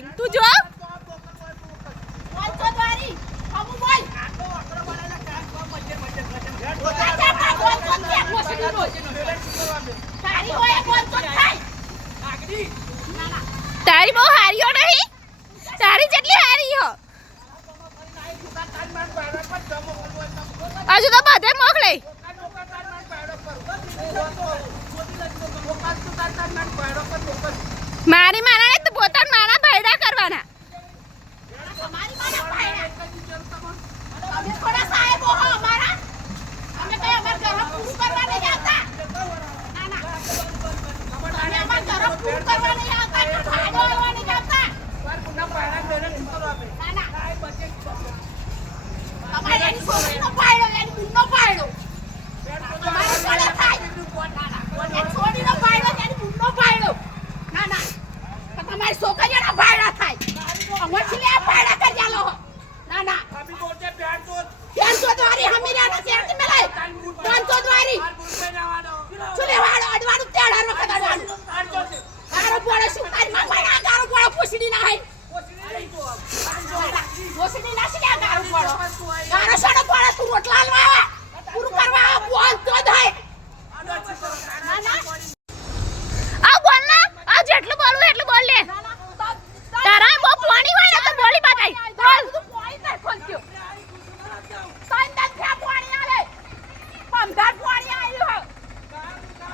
body તું જો તારી બહુ હારી હો નહીં તારી જેટલી હારી હો હજુ તો બધે મોકલે મારી મારા ને પોતાના મારા ભાઈડા કરવાના અમે થોડા સાહેબ હો અમારા અમે કઈ અમાર ઘર પૂરું કરવા નહીં આવતા ના ના અમે અમાર ઘર પૂરું કરવા નહીં આવતા કે ભાડો આવવા નહીં આવતા પર પુના ભાડા ઘરે નીકળો આપે ના ના અમારે એની છોકરીનો ભાડો એની બુનનો ભાડો અમારે પડે થાય ના ના એની છોકરીનો ભાડો એની બુનનો ભાડો ના ના તમારી છોકરીઓના ભાડા થાય અમારથી લે ભાડા કરી આલો ના ના અભી બોલતે પ્યાર તો 300 દ્વારી હમીરા ના શેર થી મેલાય 500 દ્વારી ચલે વાડો અડવાડું તેડાર વખત અડવાડું ગારો પોળે શું તારી માં ભાડા ગારો પોળે પૂછડી ના હે પૂછડી ના છે ગારો પોળો ગારો સડો પોળે તું રોટલા હલવા પૂરું કરવા બોલ તો થાય ના ના આ બોલ ના આ જેટલું બોલવું એટલું બોલ લે તારા બહુ પાણી વાળા તો બોલી બતાઈ બોલ તું પાણી ના ખોલજો સંદન કે પાણી આલે પમધાર પાણી આવ્યું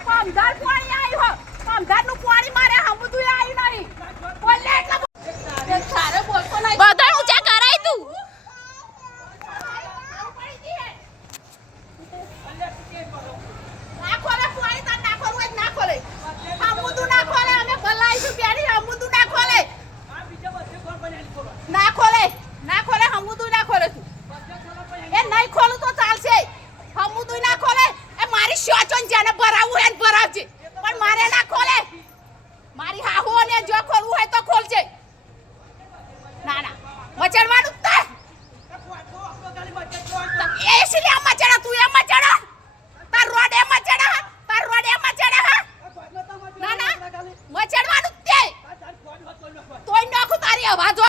પમધાર પાણી આવ્યું પમધાર નું પાણી મારે હમુદુય આવ્યું નહીં બોલ લે એટલે સારે બોલતો નહીં બધા ઊંચા કરાય તું ના ખોલે પાણી તાર ના ખોલવું જ ના ખોલે હમુદુ ના ખોલે અમે ભલાઈશું પ્યારી હમુદુ ના ખોલે ના ખોલે હમુદુ ના ખોલે તું એ નહીં ખોલું તો ચાલશે હમુદુ ના ખોલે એ મારી શોચોન જેને ભરાવું હે ભરાવજે પણ મારે ના ખોલે મારી હાહુ ને જો ખોલવું હોય તો ખોલજે ના ના મચડવાનું તે એ